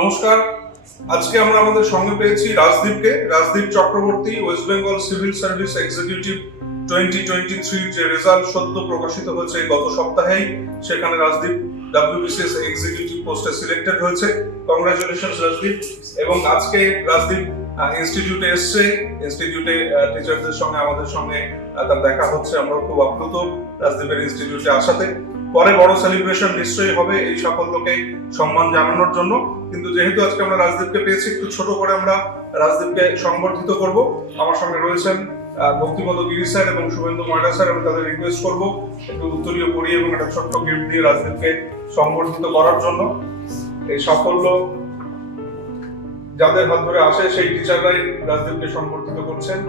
নমস্কার। আজকে আমরা আমাদের সঙ্গে পেয়েছি Rajdeep Chakraborty. West Bengal civil service executive 2023 যে রেজাল্ট সদ্য প্রকাশিত হয়েছে গত সপ্তাহেই, সেখানে রাজদীপ WBCS এক্সিকিউটিভ পোস্টে সিলেক্টেড হয়েছে। কংগ্রাচুলেশনস রাজদীপ। এবং আজকে রাজদীপ ইনস্টিটিউটে এসছে, ইনস্টিটিউটে টিচারদের সঙ্গে আমাদের সঙ্গে তার দেখা হচ্ছে। আমরা খুব আপ্লুত রাজদীপের ইনস্টিটিউটে আসাতে। পরে বড় সেলিব্রেশন নিশ্চয়ই হবে এই সাফল্যকে সম্মান জানানোর জন্য, কিন্তু যেহেতু আজকে আমরা রাজদীপকে পেয়েছি, একটু ছোট করে আমরা রাজদীপকে সংবর্ধিত করব। আমার সঙ্গে রয়েছেন ভক্তিপদ গিরি স্যার এবং শুভেন্দু ময়রা স্যার। আমি তাদের রিকোয়েস্ট করবো একটু উত্তরীয় পড়ি এবং একটা ছোট্ট গিফট দিয়ে রাজদীপকে সংবর্ধিত করার জন্য। এই সাফল্য যাদের হাত ধরে আসে সেই টিচাররাই রাজদীপকে সংবর্ধিত করছেন।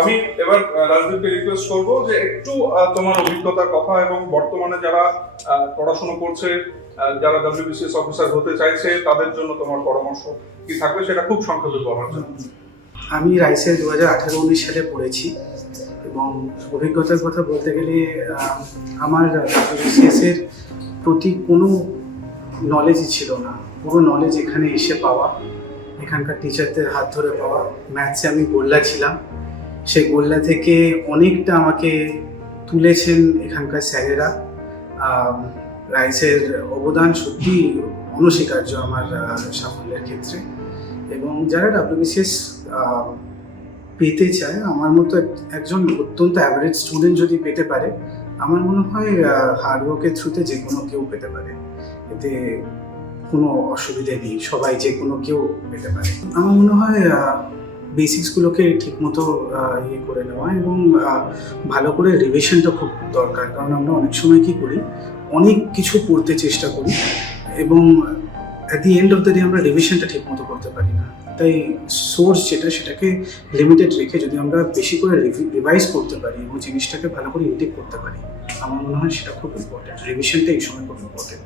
আমি এবার রাজদীপকে রিকোয়েস্ট করব যে একটু তোমার অভিজ্ঞতার কথা এবং বর্তমানে যারা পড়াশোনা করছে, যারা WBCS অফিসার হতে চাইছে, তাদের জন্য তোমার পরামর্শ কি থাকবে সেটা খুব সংক্ষেপে বলার জন্য। আমি রাইসে 2018-19 সালে পড়েছি এবং অভিজ্ঞতার কথা বলতে গেলে আমার WBCS এর প্রতি কোনো নলেজই ছিল না। পুরো নলেজ এখানে এসে পাওয়া, এখানকার টিচারদের হাত ধরে পাওয়া। ম্যাথসে আমি গোল্লা ছিলাম, সেই গোল্লা থেকে অনেকটা আমাকে তুলেছেন এখানকার স্যারেরা। রাইসের অবদান সত্যি অনস্বীকার্য আমার সাফল্যের ক্ষেত্রে। এবং যারা WBCS পেতে চায়, আমার মতো একজন অত্যন্ত অ্যাভারেজ স্টুডেন্ট যদি পেতে পারে, আমার মনে হয় হার্ডওয়ার্কের থ্রুতে যে কোনো কেউ পেতে পারে। এতে কোনো অসুবিধে নেই, সবাই যে কোনো কেউ পেতে পারে। আমার মনে হয় বেসিক্সগুলোকে ঠিকমতো ইয়ে করে নেওয়া এবং ভালো করে রিভিশনটা খুব দরকার। কারণ আমরা অনেক সময় কী করি, অনেক কিছু পড়তে চেষ্টা করি এবং at the end of the day আমরা রিভিশনটা ঠিকমতো করতে পারি না। তাই সোর্স সেটাকে লিমিটেড রেখে যদি আমরা বেশি করে রিভাইজ করতে পারি এবং জিনিসটাকে ভালো করে ইনটেক করতে পারি, আমার মনে হয় সেটা খুব ইম্পর্টেন্ট। রিভিশনটা এই সময় খুব ইম্পর্টেন্ট।